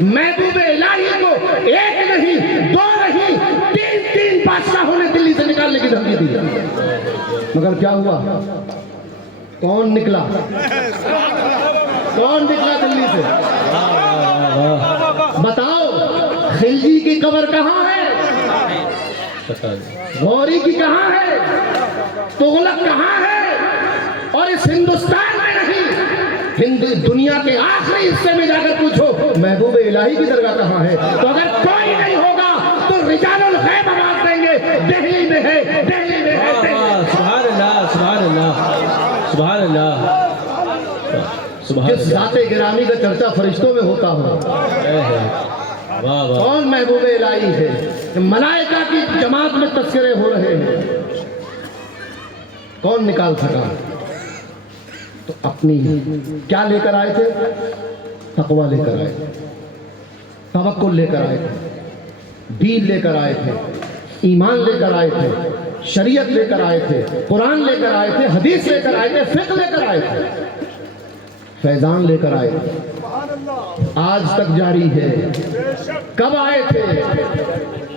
محبوب الہی کو ایک نہیں، دو نہیں، تین بادشاہوں نے دلی سے نکالنے کی دھمکی دی، مگر کیا ہوا؟ کون نکلا؟ کون نکلا دلی سے؟ بتاؤ، خلجی کی قبر کہاں ہے؟ پتہ نہیں، غوری کی کہاں ہے؟ تغلق کہاں ہے؟ اور اس ہندوستان میں نہیں، دنیا کے آخری حصے میں جا کر پوچھو محبوب الہی کی درگاہ کہاں ہے۔ تو اگر کوئی نہیں ہوگا تو رجال الغیب آواز دیں گے دہلی میں ہے، دہلی میں ہے۔ سبحان اللہ، سبحان اللہ، سبحان اللہ، سبحان جس ذات گرامی کا چرچا فرشتوں میں ہوتا ہو، اللہ، واہ واہ، کون محبوب الہی ہے؟ ملائکہ کی جماعت میں تذکرے ہو رہے ہیں، کون نکال سکا؟ تو اپنی کیا لے کر آئے تھے؟ تقویٰ لے کر آئے تھے، توکل لے کر آئے تھے، دین لے کر آئے تھے، ایمان لے کر آئے تھے، شریعت لے کر آئے تھے، قرآن لے کر آئے تھے، حدیث لے کر آئے تھے، فقہ لے کر آئے تھے، فیضان لے کر آئے تھے، آج تک جاری ہے۔ کب آئے تھے؟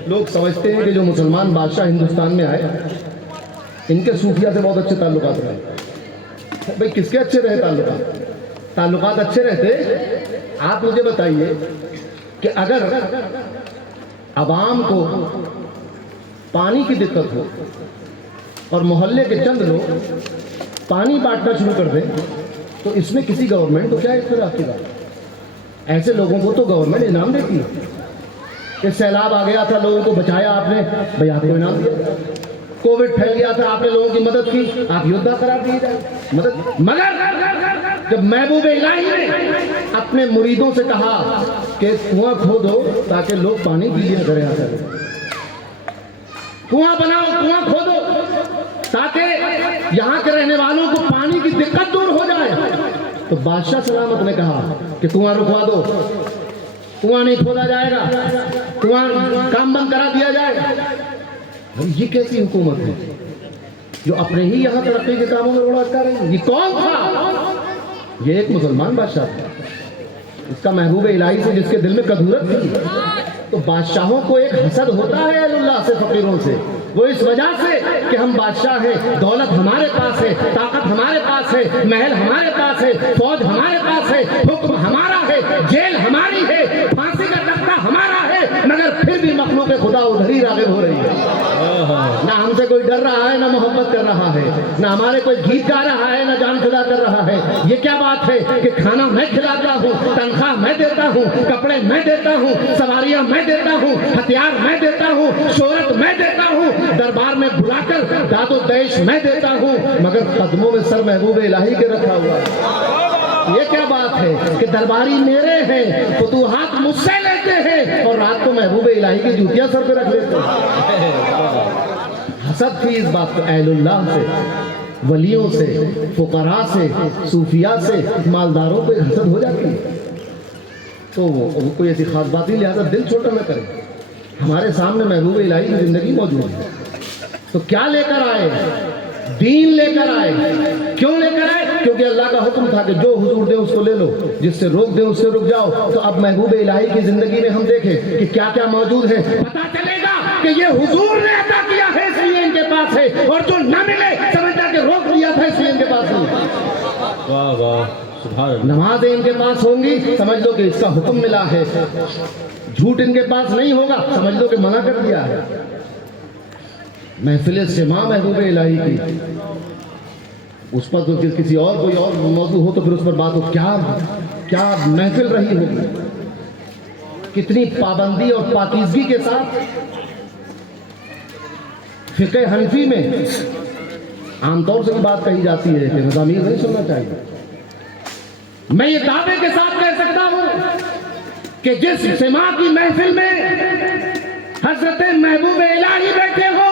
لوگ سمجھتے ہیں کہ جو مسلمان بادشاہ ہندوستان میں آئے ان کے صوفیہ سے بہت اچھے تعلقات رہے۔ بھئی کس کے اچھے رہے تعلقات اچھے رہتے؟ آپ مجھے بتائیے کہ اگر عوام کو پانی کی دقت ہو اور محلے کے چند لوگ پانی بانٹنا شروع کر دیں تو اس میں کسی گورنمنٹ کو کیا اختیار کی بات؟ ایسے لوگوں کو تو گورنمنٹ انعام دیتی ہے، کہ سیلاب آ گیا تھا لوگوں کو بچایا آپ نے، بھائی آپ کو انعام دیا۔ کووڈ پھیل گیا تھا آپ نے لوگوں کی مدد کی، آپ یودھا قرار دیے جائے مدد۔ مگر جب محبوب الہی نے اپنے مریدوں سے کہا کہ کنواں کھودو تاکہ لوگ پانی پی لیا کریں، کنواں بناؤ، کنواں کھودو تاکہ یہاں کے رہنے والوں کو پانی کی دقت دور ہو جائے، تو بادشاہ سلامت نے کہا کہ کنواں رکھوا دو، کنواں نہیں کھودا جائے گا، کنواں کام بند کرا دیا جائے گا۔ یہ کیسی حکومت ہے جو اپنے ہی یہاں ترقی کے کاموں میں روڑا اٹکا رہی ہے؟ یہ کون تھا؟ یہ ایک مسلمان بادشاہ تھا، اس کا محبوب الہی سے جس کے دل میں کدورت تھی۔ تو بادشاہوں کو ایک حسد ہوتا ہے اللہ سے، فقیروں سے، وہ اس وجہ سے کہ ہم بادشاہ ہیں، دولت ہمارے پاس ہے، طاقت ہمارے پاس ہے، محل ہمارے پاس ہے، فوج ہمارے پاس ہے، حکم ہمارا ہے، جیل ہماری ہے، پھانسی کا تختہ ہمارا ہے، مگر پھر بھی مخلوق خدا ادھر ہی راغب ہو رہی ہے۔ نہ ہم سے کوئی ڈر رہا ہے، نہ محبت کر رہا ہے، نہ ہمارے کوئی گیت گا رہا ہے، نہ جان فدا کر رہا ہے۔ یہ کیا بات ہے کہ کھانا میں کھلاتا ہوں، تنخواہ میں دیتا ہوں، کپڑے میں دیتا ہوں، سواریاں میں دیتا ہوں، ہتھیار میں دیتا ہوں، شہرت میں دیتا ہوں، دربار میں بلا کر داد و دیش میں دیتا ہوں، مگر قدموں میں سر محبوب الہی کے رکھا ہوا ہے۔ یہ کیا بات ہے کہ درباری میرے ہیں، فتوحات مجھ سے لیتے ہیں، اور رات کو محبوب الہی کی جوتیاں سر پہ رکھ لیتے ہیں۔ حسد تھی اس بات کو اہل اللہ سے، ولیوں سے، فقراء سے، صوفیاء سے، مالداروں کو حسد ہو جاتی ہے۔ تو وہ کوئی ایسی خاص بات نہیں، لہذا دل چھوٹا نہ کرے۔ ہمارے سامنے محبوب الہی کی زندگی موجود ہے، تو کیا لے کر آئے؟ دین لے کر آئے۔ کیوں لے کر آئے؟ کیونکہ اللہ کا حکم تھا کہ جو حضور دے اس کو لے لو، جس سے روک دے اس سے رک جاؤ۔ تو اب محبوب الہی کی زندگی میں ہم دیکھیں کہ کیا کیا موجود ہے، پتہ چلے گا کہ یہ حضور نے عطا کیا ہے اس لیے ان کے پاس ہے، اور جو نہ ملے سمجھتا کہ روک دیا تھا اس لیے ان کے پاس نہیں۔ واہ واہ سبحان اللہ۔ نمازیں ان کے پاس ہوں گی، سمجھ لو کہ اس کا حکم ملا ہے۔ جھوٹ ان کے پاس نہیں ہوگا، سمجھ لو کہ منع کر دیا ہے۔ محفل سما محبوب الہی کی، اس پر تو کسی اور کوئی اور موضوع ہو تو پھر اس پر بات ہو، کیا محفل رہی ہوگی، کتنی پابندی اور پاکیزگی کے ساتھ۔ فقہ حنفی میں عام طور سے بات کہی جاتی ہے کہ مضامین نہیں سننا چاہیے۔ میں یہ دعوے کے ساتھ کہہ سکتا ہوں کہ جس سما کی محفل میں حضرت محبوب الہی بیٹھے ہو،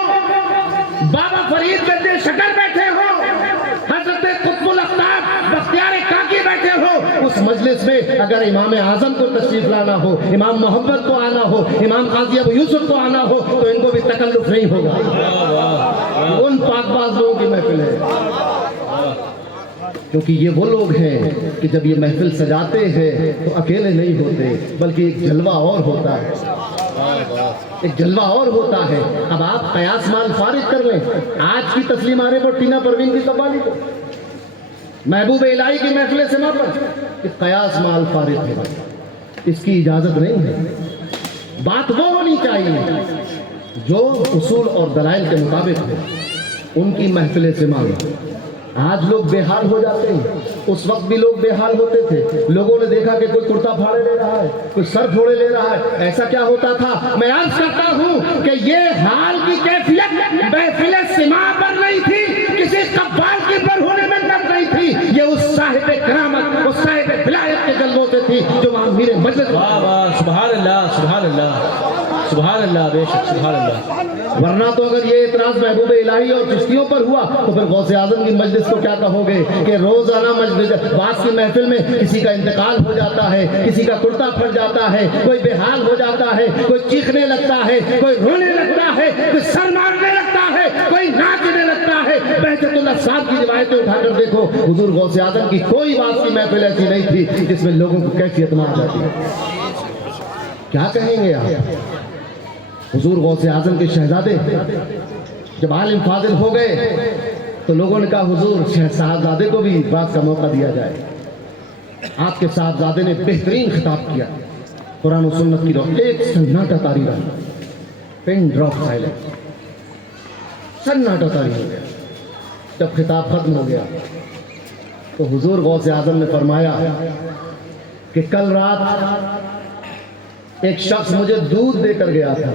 بابا فرید بیٹھے شکر بیٹھے ہو، حضرت قطب الاقطاب بختیار کاکی بیٹھے ہو، اس مجلس میں اگر امام اعظم کو تشریف لانا ہو، امام محمد کو آنا ہو، امام قاضی ابو یوسف کو آنا ہو، تو ان کو بھی تکلف نہیں ہوگا۔ ان پاک باز لوگوں کی محفل ہے، کیونکہ یہ وہ لوگ ہیں کہ جب یہ محفل سجاتے ہیں تو اکیلے نہیں ہوتے، بلکہ ایک جلوہ اور ہوتا ہے، ایک جلوہ اور ہوتا ہے۔ اب آپ قیاس مال فارغ کر لیں آج کی تسلیم عارف اور ٹینا پروین کی قوالی کو، محبوب الہی کی محفل سما پر، کہ قیاس مال فارغ ہے، اس کی اجازت نہیں ہے۔ بات وہ ہونی چاہیے جو اصول اور دلائل کے مطابق ہے، ان کی محفل سما میں۔ آج لوگ بے حال ہو جاتے ہیں، اس وقت بھی لوگ بے حال ہوتے تھے۔ لوگوں نے دیکھا کہ کوئی کرتا پھاڑے لے رہا ہے، کوئی سر پھوڑے لے رہا ہے، ایسا کیا ہوتا تھا؟ میں عرض کرتا ہوں کہ یہ حال کی کیفیت محفل سما پر نہیں تھی، کسی قبال کی پر ہونے میں تک نہیں تھی، یہ اس صاحب کرامت، اس صاحب ولایت کے جلووں سے تھی جو وہاں میرے مجلس۔ واہ واہ سبحان اللہ سبحان اللہ سبحان اللہ، بے شک سبحان اللہ۔ ورنہ تو اگر یہ اعتراض محبوب الہی اور چشتیوں پر ہوا تو پھر غوث اعظم کی مجلس کو کیا کہو گے کہ روزانہ مجلس باز کی محفل میں کسی کا انتقال ہو جاتا ہے، کسی کا کرتا پھٹ جاتا ہے، کوئی بے حال ہو جاتا ہے، کوئی چیخنے لگتا ہے، کوئی رونے لگتا ہے، کوئی سر مارنے لگتا ہے، کوئی ناچنے لگتا ہے۔ بہجت اللہ صاحب کی روایتیں اٹھا کر دیکھو، حضور غوث اعظم کی کوئی باز کی محفل ایسی نہیں تھی جس میں لوگوں کو کیفیت نہ آ جاتی۔ کیا کہیں گے آپ؟ حضور غوث اعظم کے شہزادے جب عالم فاضل ہو گئے تو لوگوں نے کہا حضور صاحبزادے کو بھی بات کا موقع دیا جائے۔ آپ کے صاحبزادے نے بہترین خطاب کیا، قرآن و سنت کی روح، ایک سناٹا طاری رہا، پن ڈراپ سائلنٹ، سناٹا طاری ہو گیا۔ جب خطاب ختم ہو گیا تو حضور غوث اعظم نے فرمایا کہ کل رات ایک شخص مجھے دودھ دے کر گیا تھا،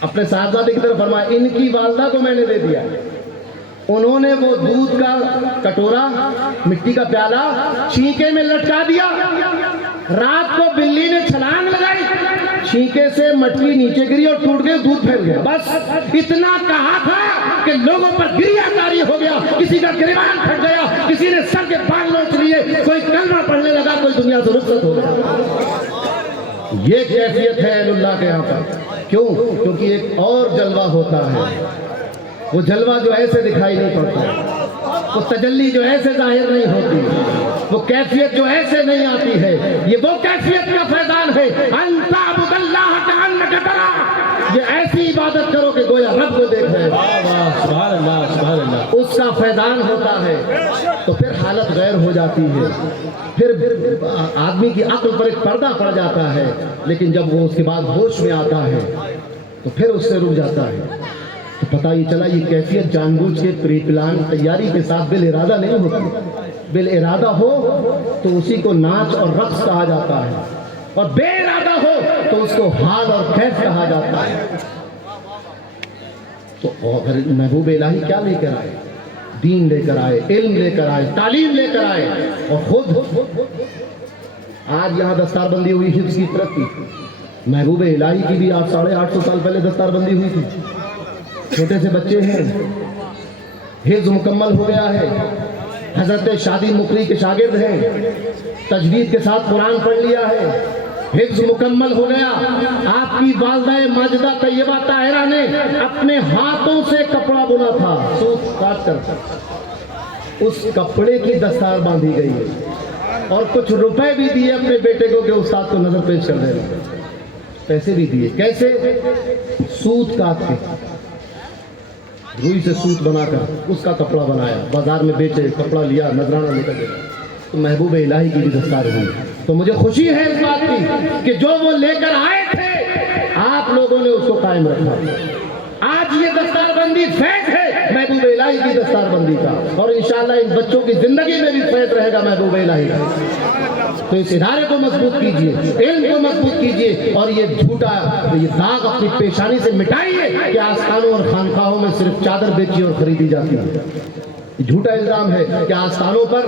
اپنے صاحبزادے کی طرف فرمایا ان کی والدہ کو میں نے دے دیا، انہوں نے وہ دودھ کا کٹورا، مٹی کا پیالہ چھینکے میں لٹکا دیا، رات کو بلی نے چھلانگ لگائی، چھینکے سے مٹکی نیچے گری اور ٹوٹ گئی، دودھ پھیل گیا، بس اتنا کہا تھا کہ لوگوں پر گریا تاری ہو گیا، کسی کا گریبان پھٹ گیا، کسی نے سر کے بال نوچ لیے، کوئی کلمہ پڑھنے لگا، کوئی دنیا سے رخصت ہو گیا۔ یہ کیفیت ہے اہل اللہ کے یہاں پر، کیوں؟ کیونکہ ایک اور جلوہ ہوتا ہے، وہ جلوہ جو ایسے دکھائی نہیں پڑتا، وہ تجلی جو ایسے ظاہر نہیں ہوتی، وہ کیفیت جو ایسے نہیں آتی ہے، یہ وہ کیفیت کا فیضان ہے، ان تعبد اللہ کأنک تراہ، یہ ایسی عبادت کرو کہ گویا رب کو دیکھ رہے ہو، سبحان اللہ سبحان اللہ، اس کا فیضان ہوتا ہے، تو پھر حالت غیر ہو جاتی ہے، پھر آدمی کی عقل پر ایک پردہ پڑ جاتا ہے، لیکن جب وہ اس کے بعد ہوش میں آتا ہے تو پھر اس سے رک جاتا ہے۔ تو پتہ یہ چلا یہ کیفیت جان بوجھ کے پری پلان تیاری کے ساتھ بالارادہ نہیں ہوتی، بالارادہ ہو تو اسی کو ناچ اور رقص کہا جاتا ہے، اور بے ارادہ ہو تو اس کو حال اور کیف کہا جاتا ہے۔ تو محبوب الہی کیا لے کر آئے؟ دین لے کر آئے، علم لے کر آئے، تعلیم لے کر آئے، اور خود آج یہاں دستار بندی ہوئی حفظ کی ترقی، محبوب الہی کی بھی 850 سال پہلے دستار بندی ہوئی تھی، چھوٹے سے بچے ہیں، حفظ مکمل ہو گیا ہے، حضرت شادی مقری کے شاگرد ہیں، تجوید کے ساتھ قرآن پڑھ لیا ہے، حفظ مکمل ہو گیا، آپ کی والدہ ماجدہ طیبہ طاہرہ نے اپنے ہاتھوں سے کپڑا بنا تھا، سوت کاٹ کر اس کپڑے کی دستار باندھی گئی ہے، اور کچھ روپے بھی دیے اپنے بیٹے کو کہ استاد کو نظر پیش کر دے رہے، پیسے بھی دیے، کیسے؟ سوت کاٹ کے، روئی سے سوت بنا کر اس کا کپڑا بنایا، بازار میں بیچے، کپڑا لیا، نذرانہ لے کر گیا، تو محبوب الہی کی بھی دستار ہوئی۔ تو مجھے خوشی ہے اس بات کی کہ جو وہ لے کر آئے تھے آپ لوگوں نے اس کو قائم رکھا، آج یہ دستار بندی فیض ہے محبوب الہی کی دستار بندی کا، اور انشاءاللہ ان بچوں کی زندگی میں بھی فیض رہے گا محبوب الہی کا۔ تو اس ادارے کو مضبوط کیجئے، علم کو مضبوط کیجئے، اور یہ جھوٹا یہ داغ اپنی پیشانی سے مٹائیے کہ آستانوں اور خانقاہوں میں صرف چادر بیچی اور خریدی جاتی ہے۔ جھوٹا الزام ہے کہ آستانوں پر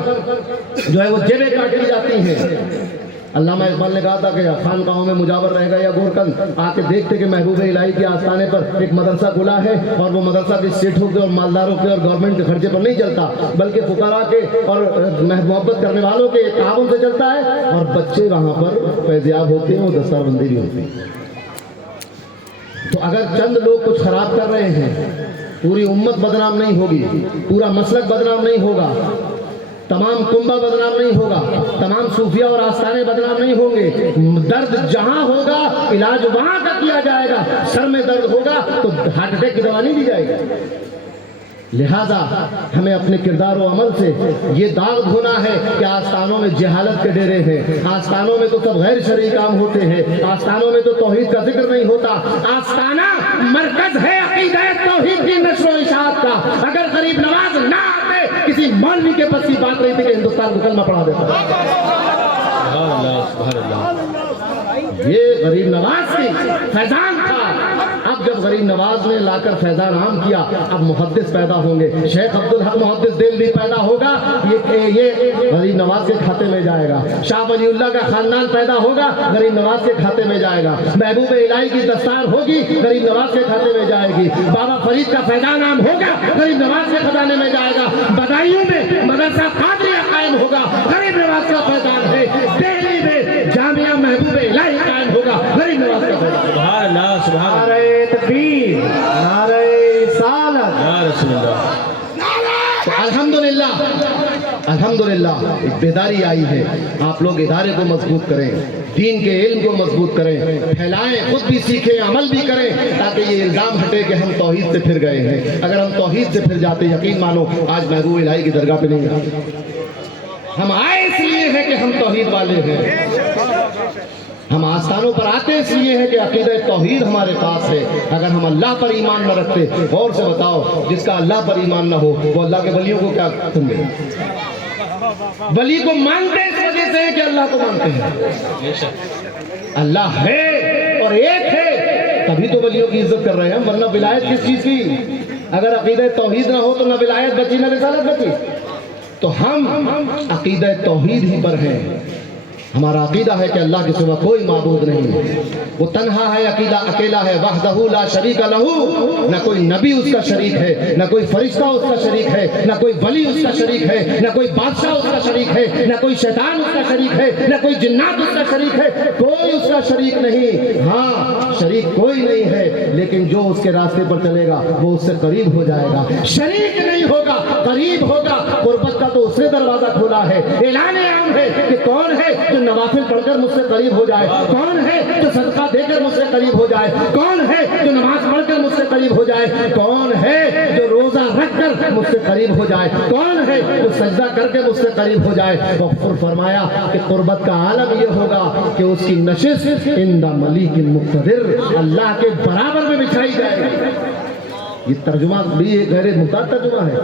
جو ہے وہ جیبیں کاٹ لی جاتی ہیں۔ علامہ اقبال نے کہا تھا کہ خانقاہوں میں مجاور رہے گا یا گورکن، آ کے دیکھتے کہ محبوب الہی کے آستانے پر ایک مدرسہ کھلا ہے، اور وہ مدرسہ بھی سیٹھوں کے اور مالداروں کے اور گورنمنٹ کے خرچے پر نہیں چلتا، بلکہ فقراء کے اور محبت کرنے والوں کے تعاون سے چلتا ہے، اور بچے وہاں پر فیضیاب ہوتے ہیں، وہ دستار بندی بھی ہوتی ہے۔ تو اگر چند لوگ کچھ خراب کر رہے ہیں، پوری امت بدنام نہیں ہوگی، پورا مسلک بدنام نہیں ہوگا، تمام کنبہ بدنام نہیں ہوگا، تمام صوفیہ اور آستانے بدنام نہیں ہوں گے۔ درد جہاں ہوگا علاج وہاں کا کیا جائے گا، سر میں درد ہوگا تو ہارٹ اٹیک کی دوا نہیں دی جائے گی۔ لہذا ہمیں اپنے کردار و عمل سے یہ داغ دھونا ہے کہ آستانوں میں جہالت کے ڈیرے ہیں، آستانوں میں تو سب غیر شرعی کام ہوتے ہیں، آستانوں میں تو توحید کا ذکر نہیں ہوتا۔ آستانہ مرکز ہے عقیدہ توحید کی نشر و اشاعت کا۔ اگر غریب نواز نہ آتے، کسی مولوی کے پاس کی بات نہیں تھی کہ ہندوستان کو کلمہ پڑھا دیتا۔ سبحان اللہ سبحان اللہ، یہ غریب نواز کی فیضان تھا۔ اب جب غریب نواز نے لا کر فیضان عام کیا، اب محدث پیدا ہوں گے، شیخ عبدالحق محدث دہلوی پیدا ہوگا، یہ غریب نواز کے کھاتے میں جائے گا۔ شاہ ولی اللہ کا خاندان پیدا ہوگا، غریب نواز کے کھاتے میں جائے گا۔ محبوب الہی کی دستار ہوگی، غریب نواز کے کھاتے میں جائے گی۔ بابا فرید کا فیضان عام ہوگا، غریب نواز کے خزانے میں جائے گا۔ بدایوں میں مدرسہ قادریہ قائم ہوگا، غریب نواز کا فیضان ہے۔ دہلی میں جامعہ محبوب الہی قائم ہوگا، غریب نواز کا فیضان۔ سبحان اللہ سبحان اللہ، نعرہ تکبیر، نعرہ رسالت، یا رسول اللہ۔ تو الحمدللہ ایک بیداری آئی ہے۔ آپ لوگ ادارے کو مضبوط کریں، دین کے علم کو مضبوط کریں، پھیلائیں، خود بھی سیکھیں، عمل بھی کریں، تاکہ یہ الزام ہٹے کہ ہم توحید سے پھر گئے ہیں۔ اگر ہم توحید سے پھر جاتے، یقین مانو آج محبوب الہی کی درگاہ پہ نہیں آتے۔ ہم آئے اس لیے ہیں کہ ہم توحید والے ہیں، ہم آستانوں پر آتے اس لیے ہیں کہ عقیدہ توحید ہمارے پاس ہے۔ اگر ہم اللہ پر ایمان نہ رکھتے، غور سے بتاؤ، جس کا اللہ پر ایمان نہ ہو وہ اللہ کے ولیوں کو کیا سمجھے؟ ولی کو مانتے اس وجہ سے کہ اللہ کو مانتے ہیں۔ اللہ ہے اور ایک ہے، تبھی تو ولیوں کی عزت کر رہے ہیں ہم، ورنہ ولایت کس چیز کی؟ اگر عقیدہ توحید نہ ہو تو نہ ولایت بچی نہ رسالت بچی۔ تو ہم عقیدہ توحید ہی پر ہیں، ہمارا عقیدہ ہے کہ اللہ کے سوا کوئی معبود نہیں ہے، وہ تنہا ہے، عقیدہ اکیلا ہے، وحدہ لا شریک لہ، نہ کوئی نبی اس کا شریک ہے، نہ کوئی فرشتہ اس کا شریک ہے، نہ کوئی ولی اس کا شریک ہے، نہ کوئی بادشاہ اس کا شریک ہے، نہ کوئی شیطان اس کا شریک ہے، نہ کوئی جنات اس کا شریک ہے، کوئی اس کا شریک نہیں۔ ہاں شریک کوئی نہیں ہے، لیکن جو اس کے راستے پر چلے گا وہ اس سے قریب ہو جائے گا، شریک نہیں ہوگا قریب ہوگا۔ قربت کا تو اس نے دروازہ کھولا ہے، اعلان عام ہے کہ کون ہے جو نوافل پڑھ کر مجھ سے قریب ہو جائے، کون ہے جو صدقہ دے کر مجھ سے قریب ہو جائے، کون ہے جو نماز پڑھ کر مجھ سے قریب ہو جائے، کون ہے جو روزہ رکھ کر مجھ سے قریب ہو جائے، کون ہے جو سجدہ کر کے مجھ سے قریب ہو جائے۔ اور پھر فرمایا کہ قربت کا عالم یہ ہوگا کہ اس کی نشست عند ملیک مقتدر، اللہ کے برابر میں بچھائی جائے گی۔ یہ ترجمہ بھی ایک غیر محتاط ترجمہ ہے،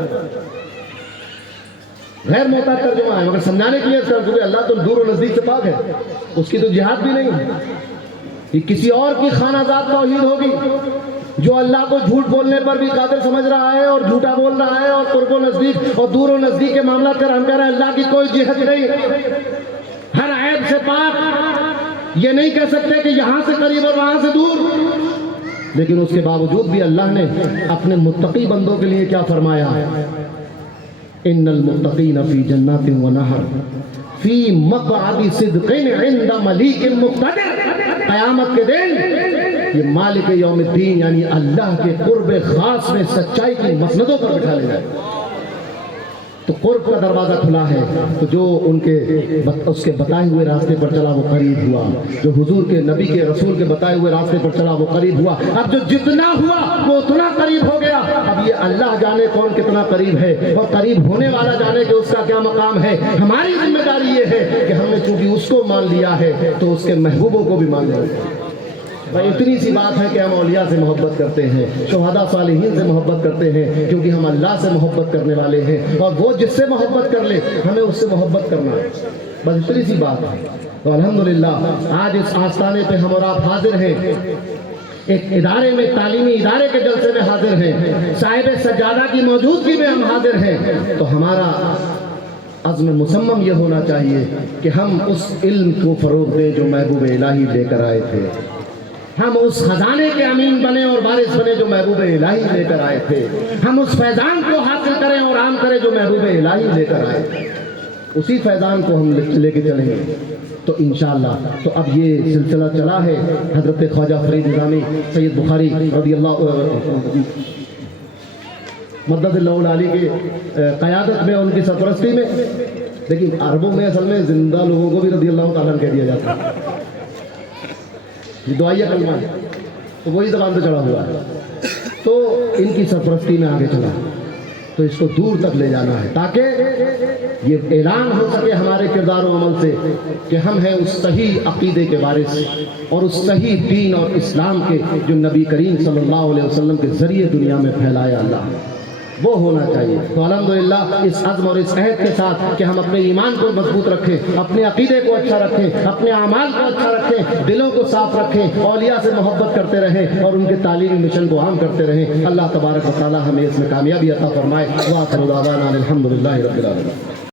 غیر محتاط ترجمہ ہے، مگر سمجھانے کے لیے کیونکہ اللہ تو دور و نزدیک سے پاک ہے، اس کی تو جہاد بھی نہیں ہے۔ یہ کسی اور کی خانہ ذات توحید ہوگی جو اللہ کو جھوٹ بولنے پر بھی قادر سمجھ رہا ہے اور جھوٹا بول رہا ہے، اور قرب و نزدیک اور دور و نزدیک کے معاملات کر ہم کہہ رہے ہیں اللہ کی کوئی جہت نہیں، ہر عیب سے پاک۔ یہ نہیں کہہ سکتے کہ یہاں سے قریب اور وہاں سے دور، لیکن اس کے باوجود بھی اللہ نے اپنے متقی بندوں کے لیے کیا فرمایا؟ ان المتقین فی جنات و نہر فی مقعد صدق عند ملیک مقتدر۔ قیامت کے دن یہ مالک یوم الدین یعنی اللہ کے قرب خاص میں سچائی کی مسندوں پر بٹھا لے جائے۔ تو قرب کا دروازہ کھلا ہے، تو جو اس کے بتائے ہوئے راستے پر چلا وہ قریب ہوا، جو حضور کے نبی کے رسول کے بتائے ہوئے راستے پر چلا وہ قریب ہوا۔ اب جو جتنا ہوا وہ اتنا قریب ہو گیا۔ اب یہ اللہ جانے کون کتنا قریب ہے، اور قریب ہونے والا جانے کہ اس کا کیا مقام ہے۔ ہماری ذمہ داری یہ ہے کہ ہم نے چونکہ اس کو مان لیا ہے تو اس کے محبوبوں کو بھی مان لیں۔ بھائی اتنی سی بات ہے کہ ہم اولیاء سے محبت کرتے ہیں، شہداء صالحین سے محبت کرتے ہیں، کیونکہ ہم اللہ سے محبت کرنے والے ہیں، اور وہ جس سے محبت کر لے ہمیں اس سے محبت کرنا ہے، بس اتنی سی بات ہے۔ تو الحمدللہ آج اس آستانے پہ ہم اور آپ حاضر ہیں، ایک ادارے میں، تعلیمی ادارے کے جلسے میں حاضر ہیں، صاحب سجادہ کی موجودگی میں ہم حاضر ہیں، تو ہمارا عزم مصمم یہ ہونا چاہیے کہ ہم اس علم کو فروغ دیں جو محبوب الہی لے کر آئے تھے، ہم اس خزانے کے امین بنے اور وارث بنے جو محبوب الہی لے کر آئے تھے، ہم اس فیضان کو حاصل کریں اور عام کریں جو محبوب الہی لے کر آئے تھے، اسی فیضان کو ہم لے کے چلیں گے تو انشاءاللہ۔ تو اب یہ سلسلہ چلا ہے، حضرت خواجہ فرید نظامی سید بخاری رضی اللہ مدد اللہ العالی کی قیادت میں، ان کی سرپرستی میں، لیکن عربوں میں اصل میں زندہ لوگوں کو بھی رضی اللہ تعالیٰ کہہ دیا جاتا ہے، یہ دعائیہ کلمہ ہے، تو وہی زبان پہ چڑھا ہوا ہے، تو ان کی سرپرستی میں آگے چلا، تو اس کو دور تک لے جانا ہے تاکہ یہ اعلان ہو سکے ہمارے کردار و عمل سے کہ ہم ہیں اس صحیح عقیدے کے وارث اور اس صحیح دین اور اسلام کے جو نبی کریم صلی اللہ علیہ وسلم کے ذریعے دنیا میں پھیلایا اللہ، وہ ہونا چاہیے۔ تو الحمدللہ اس عزم اور اس عہد کے ساتھ کہ ہم اپنے ایمان کو مضبوط رکھیں، اپنے عقیدے کو اچھا رکھیں، اپنے اعمال کو اچھا رکھیں، دلوں کو صاف رکھیں، اولیاء سے محبت کرتے رہیں اور ان کے تعلیمی مشن کو عام کرتے رہیں، اللہ تبارک و تعالی ہمیں اس میں کامیابی عطا فرمائے۔ وآخر دعوانا الحمدللہ رب العالمین۔